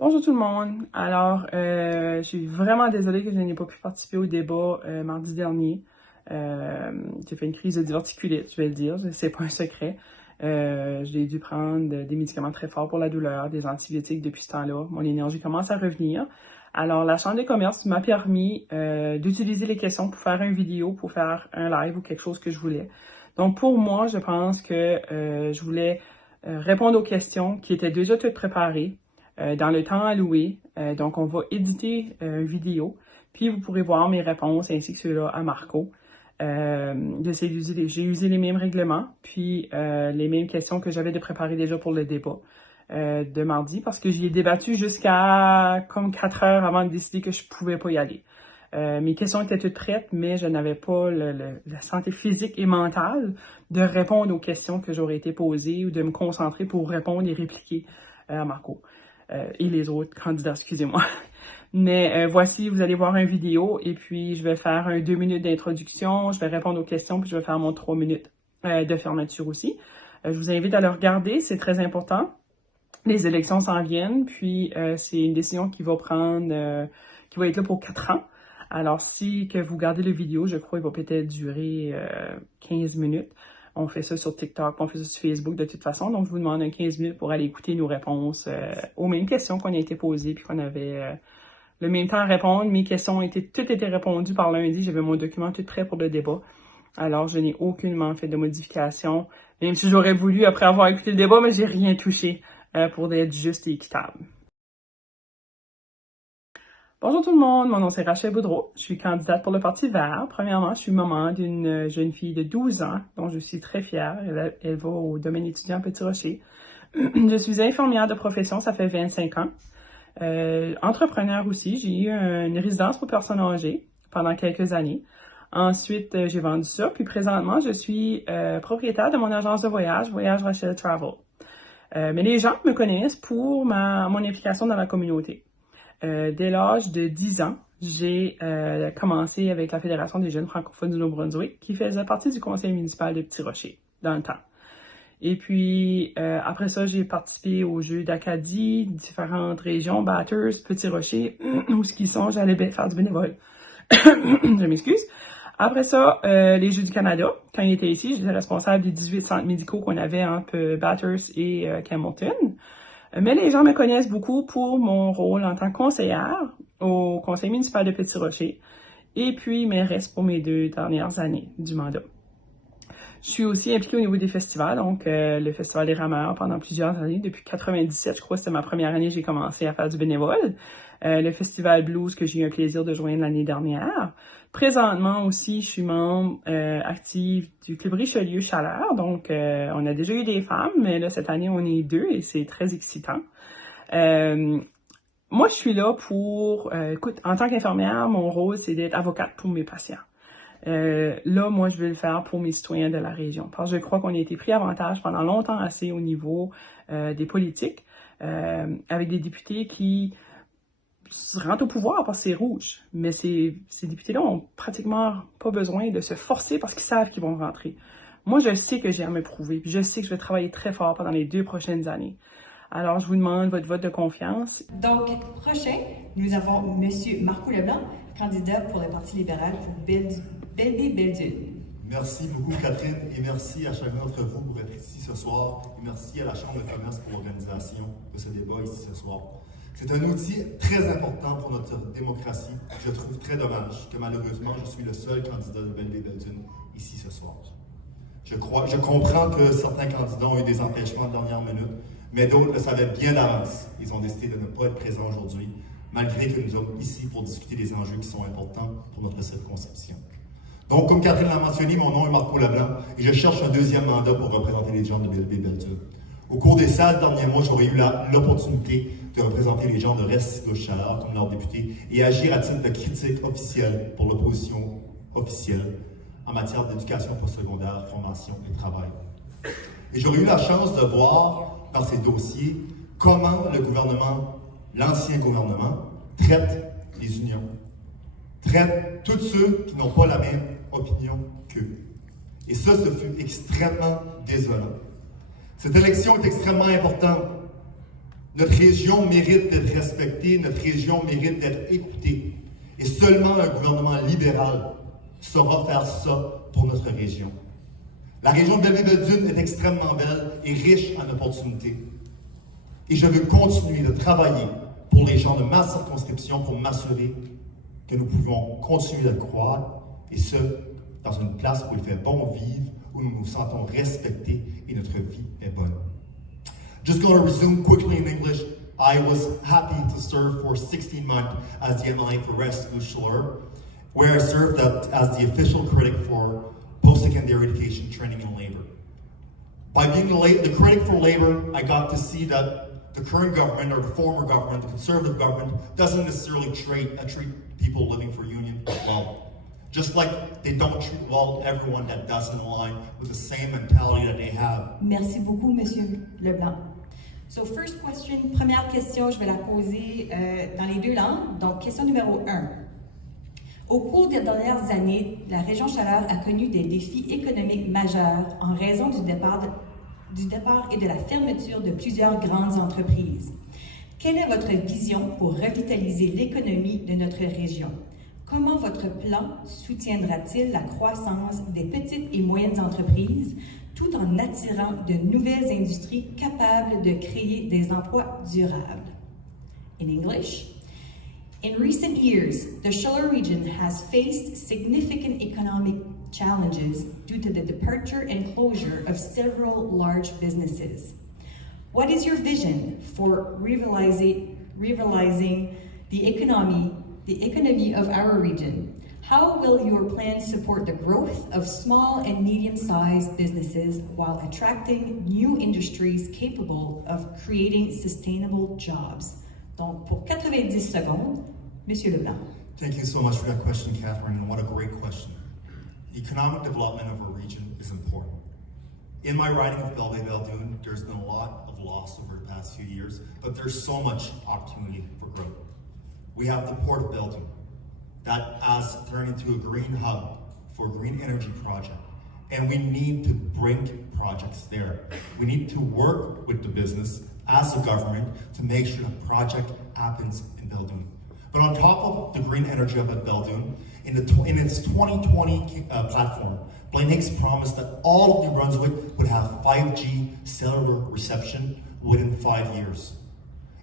Bonjour tout le monde. Alors, je suis vraiment désolée que je n'ai pas pu participer au débat mardi dernier. J'ai fait une crise de diverticulite, je vais le dire, c'est pas un secret. J'ai dû prendre des médicaments très forts pour la douleur, des antibiotiques depuis ce temps-là. Mon énergie commence à revenir. Alors, la Chambre des commerces m'a permis d'utiliser les questions pour faire une vidéo, pour faire un live ou quelque chose que je voulais. Donc, pour moi, je pense que je voulais répondre aux questions qui étaient déjà toutes préparées dans le temps alloué. Donc, on va éditer une vidéo, puis vous pourrez voir mes réponses ainsi que ceux-là à Marco. J'ai usé les mêmes règlements, puis les mêmes questions que j'avais de préparer déjà pour le débat de mardi, parce que j'y ai débattu jusqu'à comme 4 heures avant de décider que je pouvais pas y aller. Mes questions étaient toutes prêtes, mais je n'avais pas la santé physique et mentale de répondre aux questions que j'aurais été posées ou de me concentrer pour répondre et répliquer à Marco. Et les autres candidats, excusez-moi. Mais voici, vous allez voir une vidéo et puis je vais faire un 2 minutes d'introduction, je vais répondre aux questions puis je vais faire mon 3 minutes de fermeture aussi. Je vous invite à le regarder, c'est très important. Les élections s'en viennent, puis c'est une décision qui va qui va être là pour 4 ans. Alors, si que vous regardez la vidéo, je crois qu'il va peut-être durer 15 minutes. On fait ça sur TikTok, on fait ça sur Facebook de toute façon. Donc, je vous demande un 15 minutes pour aller écouter nos réponses aux mêmes questions qu'on a été posées, puis qu'on avait le même temps à répondre. Mes questions toutes été répondues par lundi. J'avais mon document tout prêt pour le débat. Alors, je n'ai aucunement fait de modification, même si j'aurais voulu après avoir écouté le débat, mais j'ai rien touché pour être juste et équitable. Bonjour tout le monde, mon nom c'est Rachel Boudreau, je suis candidate pour le Parti vert. Premièrement, je suis maman d'une jeune fille de 12 ans dont je suis très fière. Elle va au domaine étudiant Petit Rocher. Je suis infirmière de profession, ça fait 25 ans. Entrepreneur aussi, j'ai eu une résidence pour personnes âgées pendant quelques années. Ensuite, j'ai vendu ça, puis présentement, je suis propriétaire de mon agence de voyage, Voyage Rachel Travel. Mais les gens me connaissent pour mon implication dans la communauté. Dès l'âge de 10 ans, j'ai commencé avec la Fédération des jeunes francophones du Nouveau-Brunswick, qui faisait partie du conseil municipal de Petit Rocher, dans le temps. Et puis, après ça, j'ai participé aux Jeux d'Acadie, différentes régions, Batters, Petit Rocher, où ce qu'ils sont, j'allais faire du bénévole. Je m'excuse. Après ça, les Jeux du Canada, quand il était ici, j'étais responsable des 18 centres médicaux qu'on avait entre Bathurst et Campbellton. Mais les gens me connaissent beaucoup pour mon rôle en tant que conseillère au conseil municipal de Petit Rocher et puis mairesse pour mes 2 dernières années du mandat. Je suis aussi impliquée au niveau des festivals, donc le Festival des Rameurs pendant plusieurs années. Depuis 97, je crois que c'était ma première année, j'ai commencé à faire du bénévole. Le Festival Blues que j'ai eu un plaisir de joindre l'année dernière. Présentement aussi, je suis membre active du Club Richelieu Chaleur. Donc, on a déjà eu des femmes, mais là, cette année, on est 2 et c'est très excitant. Moi, je suis là pour... écoute, en tant qu'infirmière, mon rôle, c'est d'être avocate pour mes patients. Là, moi, je vais le faire pour mes citoyens de la région. Parce que je crois qu'on a été pris avantage pendant longtemps assez au niveau des politiques, avec des députés qui rentrent au pouvoir parce que c'est rouge. Mais ces députés-là ont pratiquement pas besoin de se forcer parce qu'ils savent qu'ils vont rentrer. Moi, je sais que j'ai à me prouver, puis je sais que je vais travailler très fort pendant les 2 prochaines années. Alors, je vous demande votre vote de confiance. Donc, prochain, nous avons M. Marco Leblanc, candidat pour le Parti libéral pour Belleville-Belledune. Merci beaucoup, Catherine, et merci à chacun d'entre vous pour être ici ce soir. Et merci à la Chambre de commerce pour l'organisation de ce débat ici ce soir. C'est un outil très important pour notre démocratie. Je trouve très dommage que malheureusement, je suis le seul candidat de Belleville-Belledune ici ce soir. Je comprends que certains candidats ont eu des empêchements de dernière minute, mais d'autres le savaient bien d'avance. Ils ont décidé de ne pas être présents aujourd'hui, malgré que nous sommes ici pour discuter des enjeux qui sont importants pour notre circonscription. Donc, comme Catherine l'a mentionné, mon nom est Marco Leblanc et je cherche un 2e mandat pour représenter les gens de Belleville-Belledune. Au cours des 16 derniers mois, j'aurais eu l'opportunité de représenter les gens de Restigouche-Chaleur comme leur député et agir à titre de critique officielle pour l'opposition officielle en matière d'éducation postsecondaire, formation et travail. Et j'aurais eu la chance de voir dans ces dossiers comment le gouvernement, l'ancien gouvernement, traite les unions, traite tous ceux qui n'ont pas la même opinion qu'eux. Et ça, ce fut extrêmement désolant. Cette élection est extrêmement importante. Notre région mérite d'être respectée, notre région mérite d'être écoutée. Et seulement un gouvernement libéral saura faire ça pour notre région. La région de Belleville-Belledune est extrêmement belle et riche en opportunités. Et je veux continuer de travailler pour les gens de ma circonscription pour m'assurer que nous pouvons continuer de croître, et ce, dans une place où il fait bon vivre, où nous nous sentons respectés et notre vie est bonne. Just going to resume quickly in English. I was happy to serve for 16 months as the MLA for West Shore, where I served as the official critic for post-secondary education, training, and labor. By being the critic for labor, I got to see that the current government, or the former government, the conservative government, doesn't necessarily treat people living for union well. Just like they don't treat well everyone that doesn't align with the same mentality that they have. Merci beaucoup, Monsieur Leblanc. So, first question, première question, je vais la poser dans les deux langues. Donc, question numéro 1. Au cours des dernières années, la région Chaleur a connu des défis économiques majeurs en raison du départ et de la fermeture de plusieurs grandes entreprises. Quelle est votre vision pour revitaliser l'économie de notre région? Comment votre plan soutiendra-t-il la croissance des petites et moyennes entreprises tout en attirant de nouvelles industries capables de créer des emplois durables? In English, in recent years, the Chaleur region has faced significant economic challenges due to the departure and closure of several large businesses. What is your vision for revitalizing the economy of our region? How will your plan support the growth of small and medium-sized businesses while attracting new industries capable of creating sustainable jobs? Donc, pour 90 secondes, Monsieur Leblanc. Thank you so much for that question, Catherine, and what a great question. Economic development of a region is important. In my writing of Belleville-Belledune, there's been a lot of loss over the past few years, but there's so much opportunity for growth. We have the Port of Belledune that has turned into a green hub for a green energy project, and we need to bring projects there. We need to work with the business as a government to make sure the project happens in Belledune. But on top of the green energy hub at Belledune, in its 2020 platform, Blaine Hicks promised that all of New Brunswick would have 5G cellular reception within 5 years.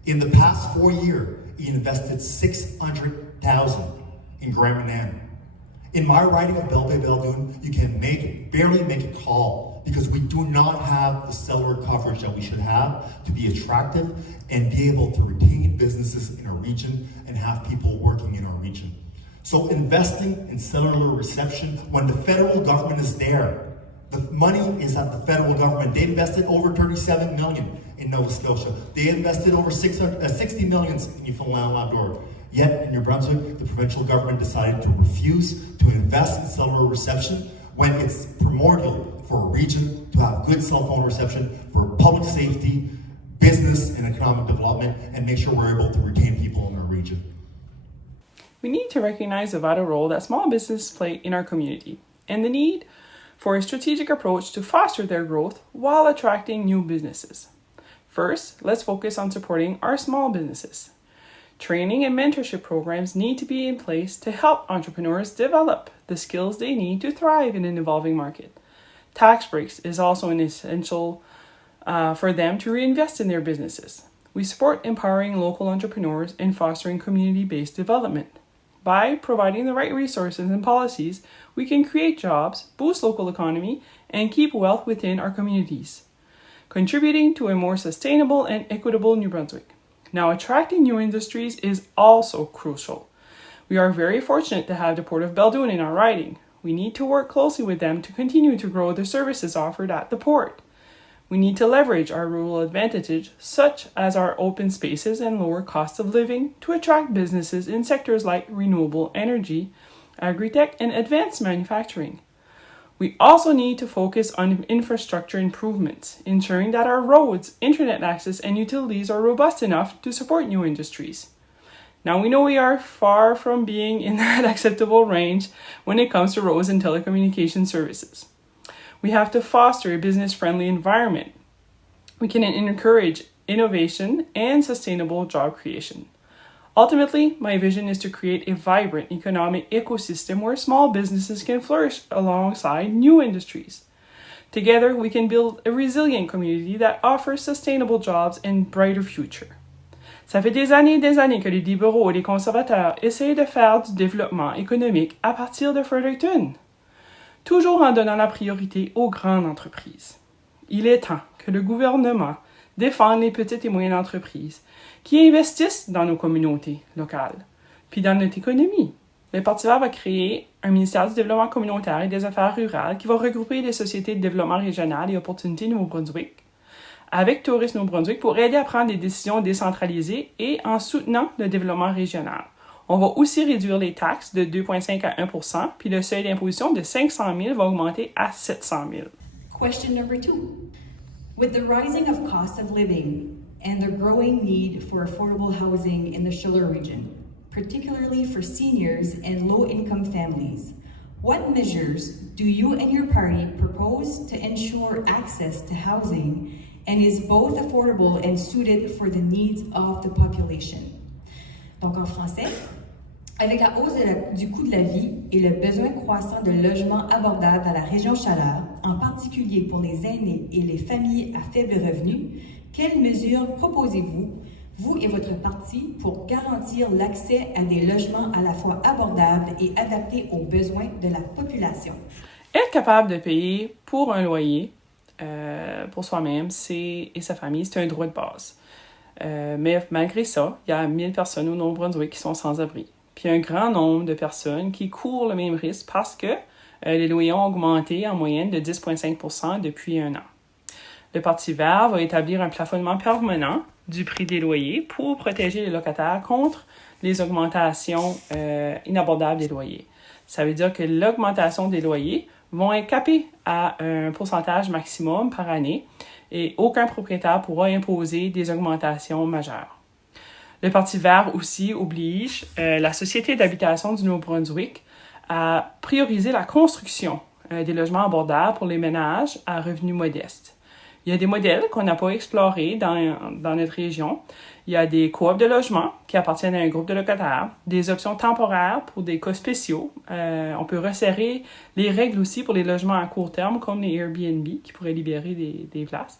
In the past 4 years, he invested $600,000 in Grand Manan. In my writing of Belleville-Belledune, you can barely make a call because we do not have the cellular coverage that we should have to be attractive and be able to retain businesses in our region and have people working in our region. So investing in cellular reception when the federal government is there, the money is at the federal government. They invested over $37 million in Nova Scotia. They invested over $60 million in Newfoundland and Labrador. Yet in New Brunswick, the provincial government decided to refuse to invest in cellular reception when it's primordial for a region to have good cell phone reception for public safety, business, and economic development, and make sure we're able to retain people in our region. We need to recognize the vital role that small businesses play in our community and the need for a strategic approach to foster their growth while attracting new businesses. First, let's focus on supporting our small businesses. Training and mentorship programs need to be in place to help entrepreneurs develop the skills they need to thrive in an evolving market. Tax breaks is also an essential for them to reinvest in their businesses. We support empowering local entrepreneurs and fostering community-based development. By providing the right resources and policies, we can create jobs, boost local economy, and keep wealth within our communities, contributing to a more sustainable and equitable New Brunswick. Now, attracting new industries is also crucial. We are very fortunate to have the Port of Belledune in our riding. We need to work closely with them to continue to grow the services offered at the port. We need to leverage our rural advantages, such as our open spaces and lower cost of living, to attract businesses in sectors like renewable energy, agri-tech, and advanced manufacturing. We also need to focus on infrastructure improvements, ensuring that our roads, internet access, and utilities are robust enough to support new industries. Now, we know we are far from being in that acceptable range when it comes to roads and telecommunication services. We have to foster a business-friendly environment. We can encourage innovation, and sustainable job creation. Ultimately, my vision is to create a vibrant economic ecosystem where small businesses can flourish alongside new industries. Together, we can build a resilient community that offers sustainable jobs and brighter future. Ça fait des années et des années que les libéraux et les conservateurs essayent de faire du développement économique à partir de Fredericton, toujours en donnant la priorité aux grandes entreprises. Il est temps que le gouvernement défende les petites et moyennes entreprises qui investissent dans nos communautés locales, puis dans notre économie. Le Parti vert va créer un ministère du développement communautaire et des affaires rurales qui va regrouper les sociétés de développement régional et opportunités Nouveau-Brunswick avec Tourisme Nouveau-Brunswick pour aider à prendre des décisions décentralisées et en soutenant le développement régional. On va aussi réduire les taxes de 2,5 à 1 %, puis le seuil d'imposition de 500 000 va augmenter à 700 000. Question number 2. With the rising of cost of living and the growing need for affordable housing in the Schiller region, particularly for seniors and low-income families, what measures do you and your party propose to ensure access to housing and is both affordable and suited for the needs of the population? Donc en français, avec la hausse du coût de la vie et le besoin croissant de logements abordables dans la région Chaleur, en particulier pour les aînés et les familles à faible revenu, quelles mesures proposez-vous, vous et votre parti, pour garantir l'accès à des logements à la fois abordables et adaptés aux besoins de la population? Être capable de payer pour un loyer pour soi-même et sa famille, c'est un droit de base. Mais malgré ça, il y a 1000 personnes au Nouveau-Brunswick qui sont sans abri. Puis un grand nombre de personnes qui courent le même risque parce que les loyers ont augmenté en moyenne de 10,5 % depuis un an. Le Parti vert va établir un plafonnement permanent du prix des loyers pour protéger les locataires contre les augmentations inabordables des loyers. Ça veut dire que l'augmentation des loyers vont être capés à un pourcentage maximum par année et aucun propriétaire pourra imposer des augmentations majeures. Le Parti vert aussi oblige la Société d'habitation du Nouveau-Brunswick à prioriser la construction des logements abordables pour les ménages à revenus modestes. Il y a des modèles qu'on n'a pas explorés dans notre région. Il y a des coops de logement qui appartiennent à un groupe de locataires, des options temporaires pour des cas spéciaux. On peut resserrer les règles aussi pour les logements à court terme, comme les Airbnb, qui pourraient libérer des places.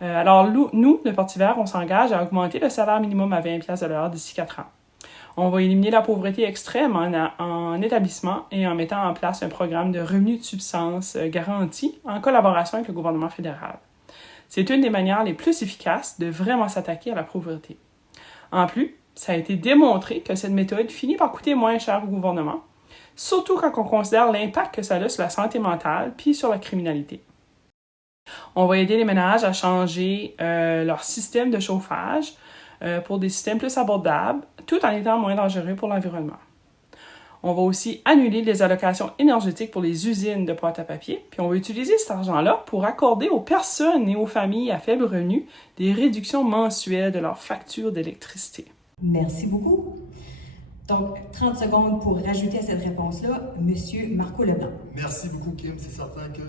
Alors, nous, le Parti vert, on s'engage à augmenter le salaire minimum à 20 $ de l'heure d'ici 4 ans. On va éliminer la pauvreté extrême en établissement et en mettant en place un programme de revenus de subsistance garanti en collaboration avec le gouvernement fédéral. C'est une des manières les plus efficaces de vraiment s'attaquer à la pauvreté. En plus, ça a été démontré que cette méthode finit par coûter moins cher au gouvernement, surtout quand on considère l'impact que ça a sur la santé mentale puis sur la criminalité. On va aider les ménages à changer leur système de chauffage pour des systèmes plus abordables, tout en étant moins dangereux pour l'environnement. On va aussi annuler les allocations énergétiques pour les usines de pâte à papier, puis on va utiliser cet argent-là pour accorder aux personnes et aux familles à faible revenu des réductions mensuelles de leurs factures d'électricité. Merci beaucoup. Donc, 30 secondes pour rajouter à cette réponse-là, M. Marco Leblanc. Merci beaucoup, Kim. C'est certain que...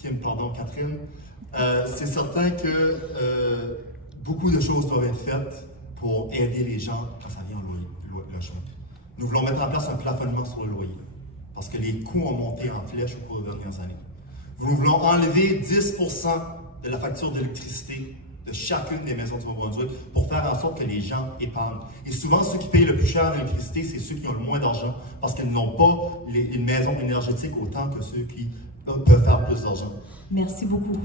Catherine. C'est certain que beaucoup de choses doivent être faites pour aider les gens quand ça vient au logement. Nous voulons mettre en place un plafonnement sur le loyer parce que les coûts ont monté en flèche au cours des dernières années. Nous voulons enlever 10 % de la facture d'électricité de chacune des maisons du Nouveau-Brunswick pour faire en sorte que les gens épargnent. Et souvent, ceux qui payent le plus cher l'électricité, c'est ceux qui ont le moins d'argent parce qu'ils n'ont pas une maison énergétique autant que ceux qui peuvent faire plus d'argent. Merci beaucoup.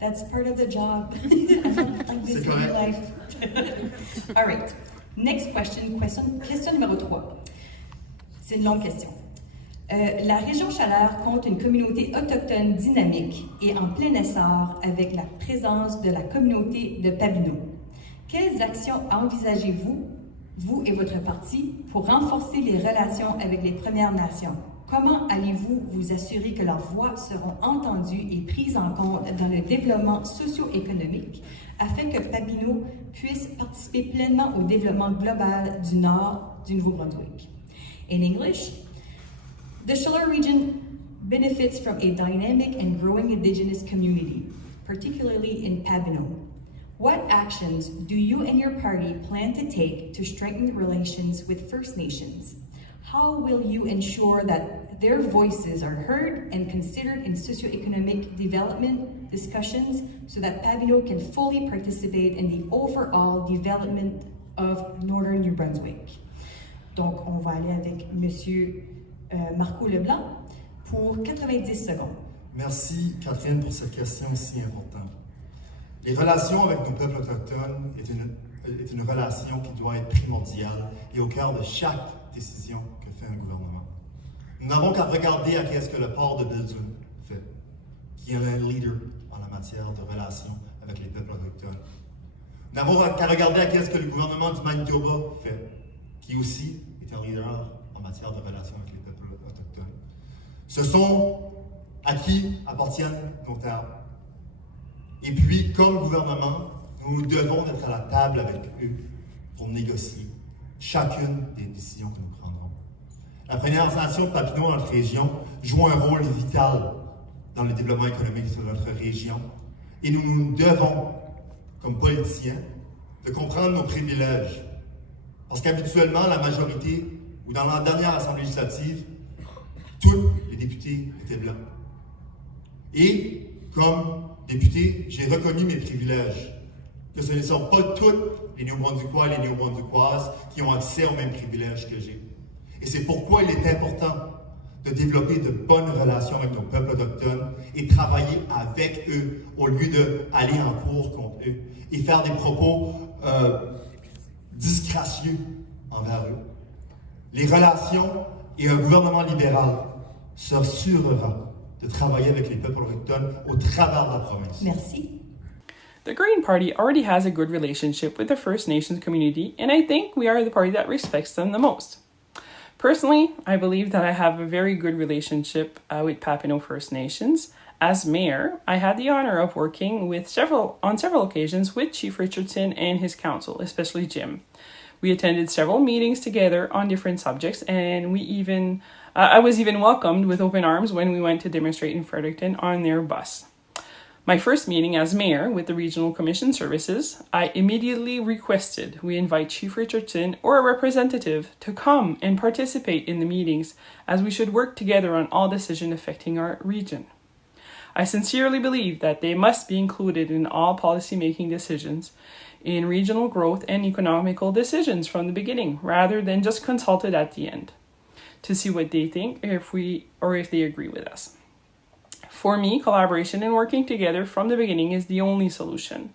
That's part of the job. Like this in your life. All right. Next question numéro 3. C'est une longue question. La région Chaleur compte une communauté autochtone dynamique et en plein essor avec la présence de la communauté de Pabineau. Quelles actions envisagez-vous, vous et votre parti, pour renforcer les relations avec les Premières Nations? Comment allez-vous vous assurer que leurs voix seront entendues et prises en compte dans le développement socio-économique afin que Pabineau puisse participer pleinement au développement global du nord du Nouveau-Brunswick? In English, the Schiller region benefits from a dynamic and growing Indigenous community, particularly in Papineau. What actions do you and your party plan to take to strengthen relations with First Nations? How will you ensure that their voices are heard and considered in socioeconomic development discussions so that Papineau can fully participate in the overall development of Northern New Brunswick? Donc, on va aller avec Monsieur Marco Leblanc pour 90 secondes. Merci, Catherine, pour cette question si importante. Les relations avec nos peuples autochtones est une relation qui doit être primordiale et au cœur de chaque décision que fait un gouvernement. Nous n'avons qu'à regarder à ce que le port de Belzun fait, qui est un leader en la matière de relations avec les peuples autochtones. Nous n'avons qu'à regarder à ce que le gouvernement du Manitoba fait, qui aussi est un leader en matière de relations avec les peuples autochtones. Ce sont à qui appartiennent nos terres. Et puis, comme gouvernement, nous devons être à la table avec eux pour négocier chacune des décisions que nous prendrons. La Première Nation de Papineau, notre région, joue un rôle vital dans le développement économique de notre région. Et nous devons, comme politiciens, de comprendre nos privilèges. Parce qu'habituellement, la majorité, ou dans la dernière Assemblée législative, tous les députés étaient blancs. Et, comme député, j'ai reconnu mes privilèges, que ce ne sont pas toutes les Néo-Brunswickois et les Néo-Brunswickoises qui ont accès aux mêmes privilèges que j'ai. Et c'est pourquoi il est important de développer de bonnes relations avec nos peuples autochtones et travailler avec eux au lieu d'aller en cours contre eux et faire des propos disgracieux envers eux. Les relations et un gouvernement libéral s'assurera de travailler avec les peuples autochtones au travers de la province. Merci. The Green Party already has a good relationship with the First Nations community, and I think we are the party that respects them the most. Personally, I believe that I have a very good relationship with Papineau First Nations. As mayor, I had the honor of working on several occasions with Chief Richardson and his council, especially Jim. We attended several meetings together on different subjects, and I was even welcomed with open arms when we went to demonstrate in Fredericton on their bus. My first meeting as mayor with the Regional Commission Services, I immediately requested we invite Chief Richardson or a representative to come and participate in the meetings, as we should work together on all decisions affecting our region. I sincerely believe that they must be included in all policy-making decisions, in regional growth and economical decisions from the beginning, rather than just consulted at the end, to see what they think if they agree with us. For me, collaboration and working together from the beginning is the only solution.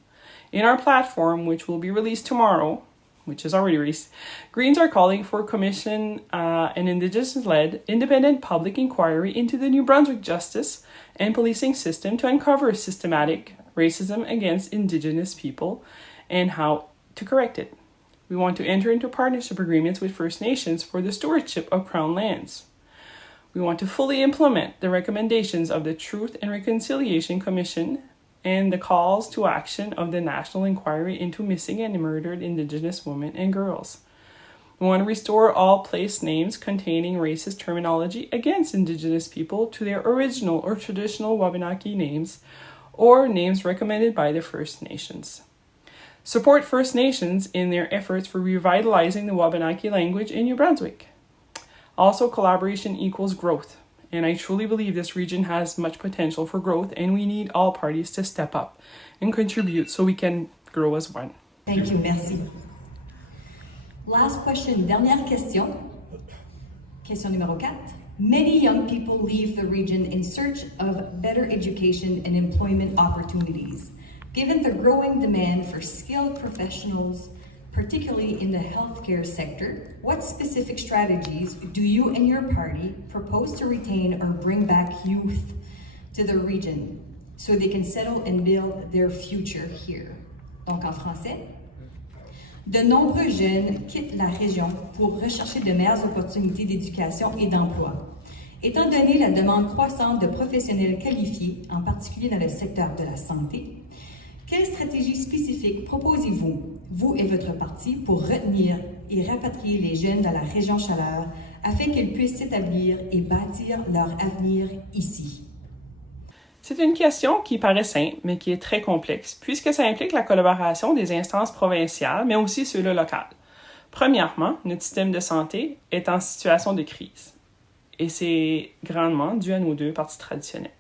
In our platform, which will be released tomorrow, which is already released, Greens are calling for commission an Indigenous-led independent public inquiry into the New Brunswick justice and policing system to uncover systematic racism against Indigenous people and how to correct it. We want to enter into partnership agreements with First Nations for the stewardship of Crown lands. We want to fully implement the recommendations of the Truth and Reconciliation Commission and the calls to action of the National Inquiry into Missing and Murdered Indigenous Women and Girls. We want to restore all place names containing racist terminology against Indigenous people to their original or traditional Wabanaki names or names recommended by the First Nations. Support First Nations in their efforts for revitalizing the Wabanaki language in New Brunswick. Also, collaboration equals growth, and I truly believe this region has much potential for growth, and we need all parties to step up and contribute so we can grow as one. Thank you, merci. Last question, dernière question. Question numéro 4. Many young people leave the region in search of better education and employment opportunities. Given the growing demand for skilled professionals, particularly in the healthcare sector, what specific strategies do you and your party propose to retain or bring back youth to the region so they can settle and build their future here? Donc en français, de nombreux jeunes quittent la région pour rechercher de meilleures opportunités d'éducation et d'emploi. Étant donné la demande croissante de professionnels qualifiés, en particulier dans le secteur de la santé, quelle stratégie spécifique proposez-vous, vous et votre parti, pour retenir et rapatrier les jeunes dans la région Chaleur afin qu'ils puissent s'établir et bâtir leur avenir ici? C'est une question qui paraît simple, mais qui est très complexe, puisque ça implique la collaboration des instances provinciales, mais aussi ceux-là locales. Premièrement, notre système de santé est en situation de crise. Et c'est grandement dû à nos deux partis traditionnels.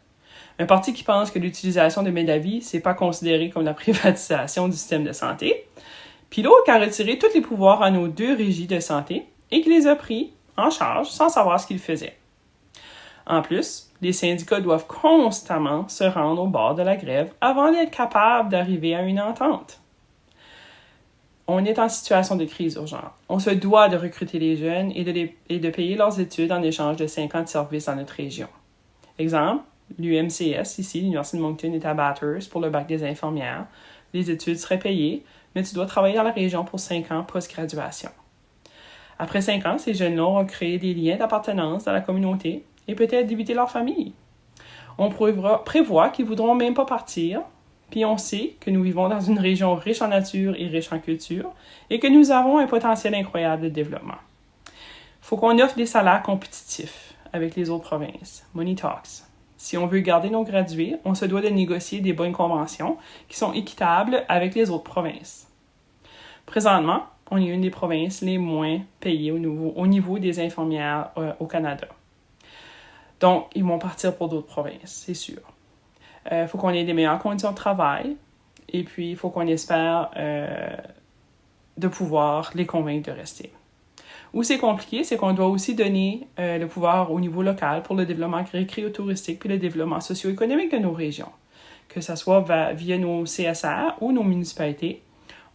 Un parti qui pense que l'utilisation de MedAvis, c'est pas considéré comme la privatisation du système de santé, puis l'autre qui a retiré tous les pouvoirs à nos deux régies de santé et qui les a pris en charge sans savoir ce qu'ils faisaient. En plus, les syndicats doivent constamment se rendre au bord de la grève avant d'être capables d'arriver à une entente. On est en situation de crise urgente. On se doit de recruter les jeunes et de payer leurs études en échange de 5 ans de service dans notre région. Exemple, l'UMCS, ici, l'Université de Moncton, est à Bathurst pour le bac des infirmières. Les études seraient payées, mais tu dois travailler dans la région pour 5 ans post-graduation. Après 5 ans, ces jeunes-là auront créé des liens d'appartenance dans la communauté et peut-être d'éviter leur famille. On prévoit qu'ils ne voudront même pas partir, puis on sait que nous vivons dans une région riche en nature et riche en culture et que nous avons un potentiel incroyable de développement. Il faut qu'on offre des salaires compétitifs avec les autres provinces. Money talks. Si on veut garder nos gradués, on se doit de négocier des bonnes conventions qui sont équitables avec les autres provinces. Présentement, on est une des provinces les moins payées au niveau des infirmières au Canada. Donc, ils vont partir pour d'autres provinces, c'est sûr. Il faut qu'on ait des meilleures conditions de travail et puis il faut qu'on espère de pouvoir les convaincre de rester. Où c'est compliqué, c'est qu'on doit aussi donner le pouvoir au niveau local pour le développement récréotouristique puis le développement socio-économique de nos régions, que ce soit via nos CSR ou nos municipalités.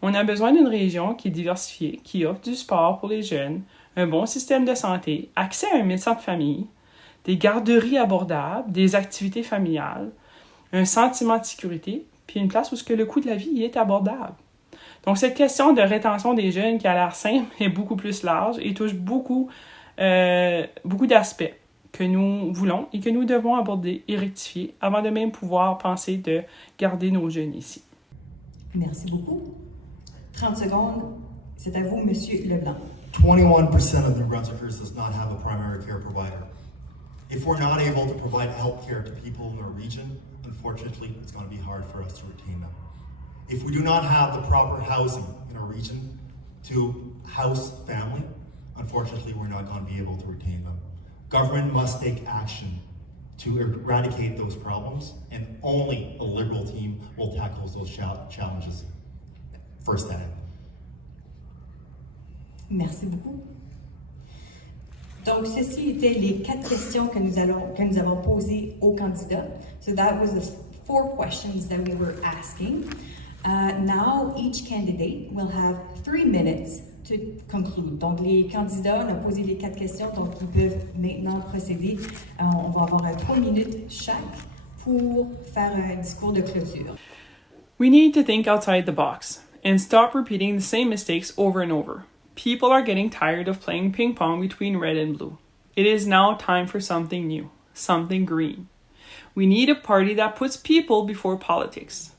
On a besoin d'une région qui est diversifiée, qui offre du sport pour les jeunes, un bon système de santé, accès à un médecin de famille, des garderies abordables, des activités familiales, un sentiment de sécurité, puis une place où le coût de la vie est abordable. Donc, cette question de rétention des jeunes qui a l'air simple est beaucoup plus large et touche beaucoup d'aspects que nous voulons et que nous devons aborder et rectifier avant de même pouvoir penser de garder nos jeunes ici. Merci beaucoup. 30 secondes, c'est à vous, M. Leblanc. 21% of New Brunswickers does not have a primary care provider. If we're not able to provide health care to people in our region, unfortunately, it's going to be hard for us to retain them. If we do not have the proper housing in our region to house family, unfortunately, we're not going to be able to retain them. Government must take action to eradicate those problems, and only a Liberal team will tackle those challenges firsthand. Merci beaucoup. Donc, ceci étaient les 4 questions que nous avons posées aux candidats. So that was the 4 questions that we were asking. Now, each candidate will have 3 minutes to conclude. Donc, les candidats, on a posé les 4 questions, donc ils peuvent maintenant procéder. On va avoir 3 minutes chaque pour faire un discours de clôture. We need to think outside the box and stop repeating the same mistakes over and over. People are getting tired of playing ping pong between red and blue. It is now time for something new, something green. We need a party that puts people before politics.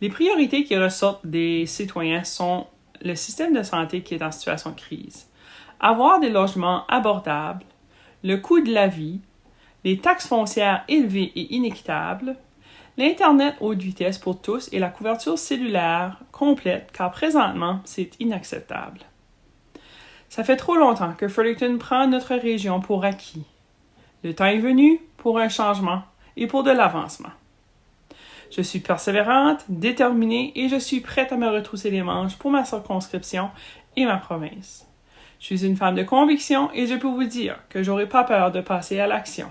Les priorités qui ressortent des citoyens sont le système de santé qui est en situation de crise, avoir des logements abordables, le coût de la vie, les taxes foncières élevées et inéquitables, l'Internet haute vitesse pour tous et la couverture cellulaire complète, car présentement, c'est inacceptable. Ça fait trop longtemps que Fredericton prend notre région pour acquis. Le temps est venu pour un changement et pour de l'avancement. Je suis persévérante, déterminée et je suis prête à me retrousser les manches pour ma circonscription et ma province. Je suis une femme de conviction et je peux vous dire que j'aurai pas peur de passer à l'action.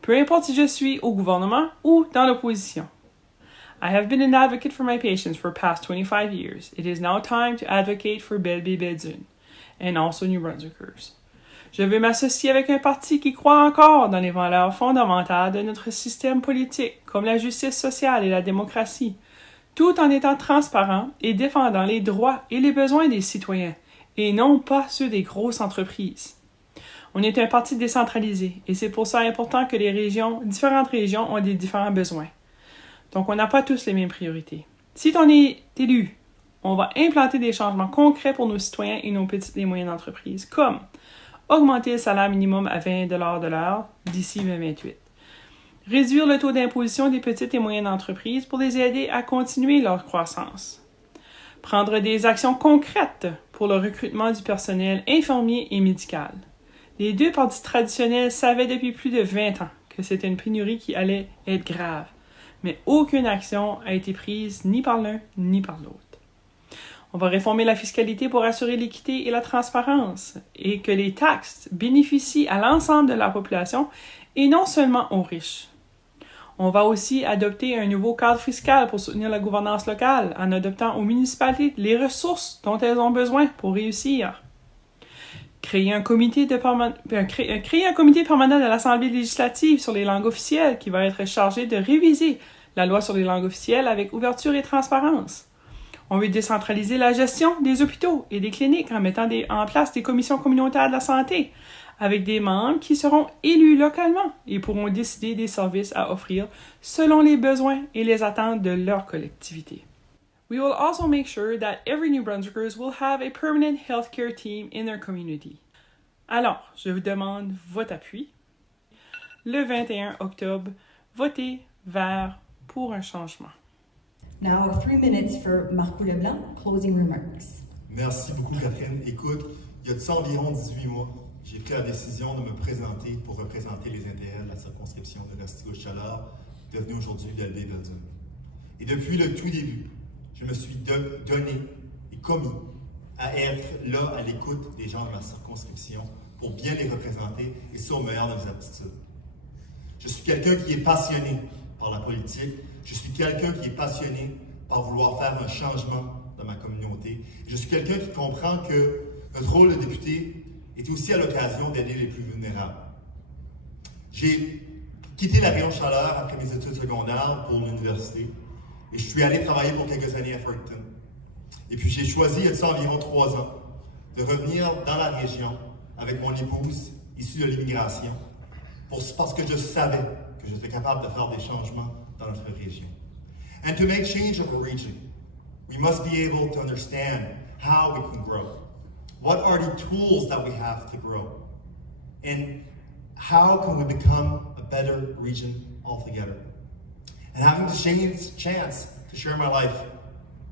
Peu importe si je suis au gouvernement ou dans l'opposition. I have been an advocate for my patients for past 25 years. It is now time to advocate for Belbé-Belzune and also New Brunswickers. Je veux m'associer avec un parti qui croit encore dans les valeurs fondamentales de notre système politique, comme la justice sociale et la démocratie, tout en étant transparent et défendant les droits et les besoins des citoyens, et non pas ceux des grosses entreprises. On est un parti décentralisé, et c'est pour ça important que différentes régions ont des différents besoins. Donc, on n'a pas tous les mêmes priorités. Si on est élu, on va implanter des changements concrets pour nos citoyens et nos petites et moyennes entreprises, comme augmenter le salaire minimum à 20 $ de l'heure d'ici 2028, Réduire le taux d'imposition des petites et moyennes entreprises pour les aider à continuer leur croissance. Prendre des actions concrètes pour le recrutement du personnel infirmier et médical. Les deux partis traditionnels savaient depuis plus de 20 ans que c'était une pénurie qui allait être grave, mais aucune action n'a été prise ni par l'un ni par l'autre. On va réformer la fiscalité pour assurer l'équité et la transparence et que les taxes bénéficient à l'ensemble de la population et non seulement aux riches. On va aussi adopter un nouveau cadre fiscal pour soutenir la gouvernance locale en adoptant aux municipalités les ressources dont elles ont besoin pour réussir. Créer un comité permanent de l'Assemblée législative sur les langues officielles qui va être chargé de réviser la loi sur les langues officielles avec ouverture et transparence. On veut décentraliser la gestion des hôpitaux et des cliniques en mettant en place des commissions communautaires de la santé avec des membres qui seront élus localement et pourront décider des services à offrir selon les besoins et les attentes de leur collectivité. We will also make sure that every New Brunswickers will have a permanent healthcare team in their community. Alors, je vous demande votre appui. Le 21 octobre, votez Vert pour un changement. Now, 3 minutes for Marco Leblanc, closing remarks. Merci beaucoup, Catherine. Écoute, il y a de ça environ 18 mois, j'ai pris la décision de me présenter pour représenter les intérêts de la circonscription de Restigouche-Chaleur, devenue aujourd'hui Belleville-Belledune. Et depuis le tout début, je me suis donné et commis à être là à l'écoute des gens de ma circonscription pour bien les représenter et ça au meilleur de mes aptitudes. Je suis quelqu'un qui est passionné par la politique. Je suis quelqu'un qui est passionné par vouloir faire un changement dans ma communauté. Et je suis quelqu'un qui comprend que notre rôle de député est aussi à l'occasion d'aider les plus vulnérables. J'ai quitté la région Chaleur après mes études secondaires pour l'université et je suis allé travailler pour quelques années à Fredericton. Et puis j'ai choisi, il y a de ça environ 3 ans, de revenir dans la région avec mon épouse issue de l'immigration parce que je savais que j'étais capable de faire des changements dans notre région. And to make change of a region, we must be able to understand how we can grow. What are the tools that we have to grow? And how can we become a better region altogether? And having the chance to share my life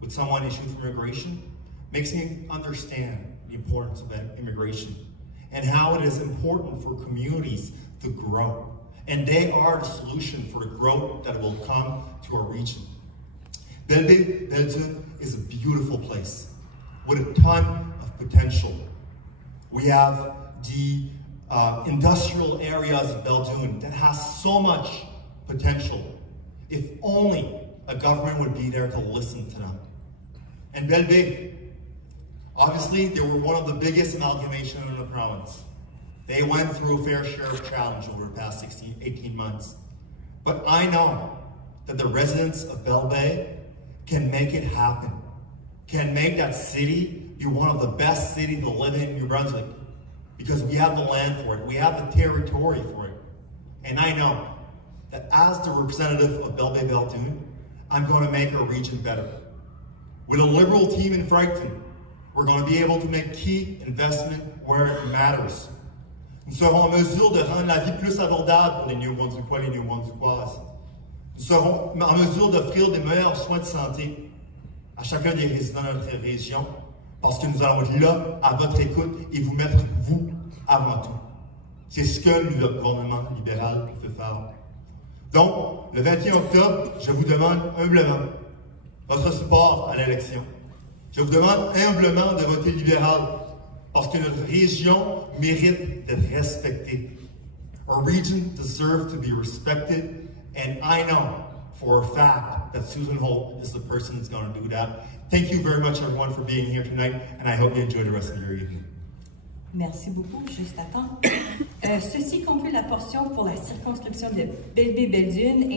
with someone issued from immigration makes me understand the importance of immigration and how it is important for communities to grow. And they are the solution for the growth that will come to our region. Belleville-Belledune is a beautiful place with a ton of potential. We have the industrial areas of Belledune that has so much potential. If only a government would be there to listen to them. And Belleville, obviously, they were one of the biggest amalgamations in the province. They went through a fair share of challenge over the past 18 months. But I know that the residents of Belleville can make it happen, can make that city be one of the best cities to live in New Brunswick because we have the land for it, we have the territory for it. And I know that as the representative of Belleville-Belledune, I'm going to make our region better. With a Liberal team in Fredericton, we're going to be able to make key investment where it matters. Nous serons en mesure de rendre la vie plus abordable pour les Néo-Brunswickois et les Néo-Brunswickoises. Nous serons en mesure d'offrir des meilleurs soins de santé à chacun des résidents de notre région parce que nous allons être là à votre écoute et vous mettre, vous, avant tout. C'est ce que le gouvernement libéral peut faire. Donc, le 21 octobre, je vous demande humblement votre support à l'élection. Je vous demande humblement de voter libéral parce que notre région mérite d'être respectée. Our region deserves to be respected, and I know for a fact that Susan Holt is the person that's going to do that. Thank you very much, everyone, for being here tonight, and I hope you enjoy the rest of your evening. Merci beaucoup, juste à temps. Ceci conclut la portion pour la circonscription de Belleville-Belledune.